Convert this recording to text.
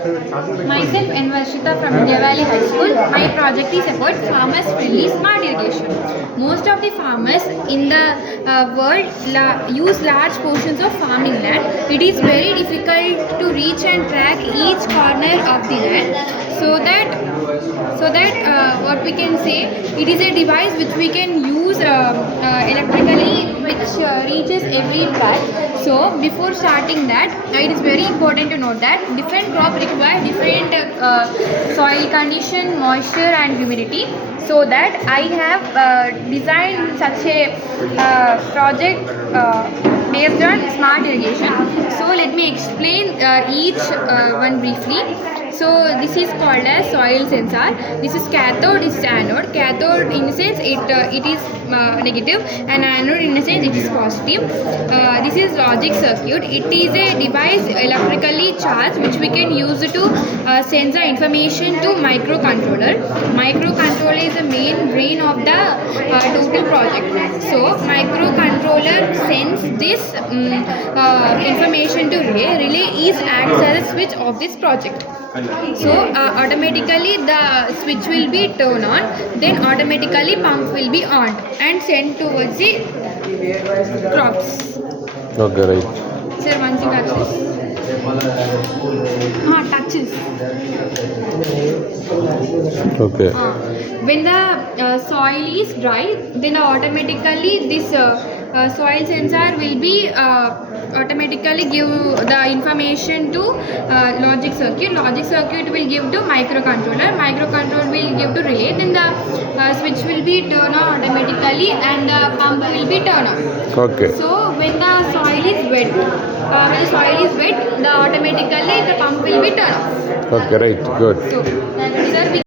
Myself, Envashita from India Valley High School. My project is about farmers-friendly smart irrigation. Most of the farmers in the world use large portions of farming land. It is very difficult to reach and track each corner of the land. So that what we can say, it is a device which we can use electrically, which reaches every track. So before starting that, it is very important to note that different crop require different soil condition, moisture and humidity. So that I have designed such a project based on smart irrigation. So let me explain each one briefly. So this is called as soil sensor. This is cathode, this is anode. Cathode in the sense it is negative, and anode in the sense it is positive. This is logic circuit. It is a device electrically charged which we can use to send the information to microcontroller. Microcontroller is the main brain of the total project. So microcontroller sends this information to relay. Relay is acts as a switch of this project. So automatically the switch will be turned on, then automatically pump will be on and sent towards the crops. Okay, right. Sir, once you touch this. Okay. When the soil is dry, then automatically this soil sensor will be automatically give the information to logic circuit. Logic circuit will give to microcontroller. Microcontroller will give to relay. Then the switch will be turned on automatically and the pump will be turned on. Okay. So when the soil is wet, the automatically the pump will be turned off. Okay, right. Good. So, sir, we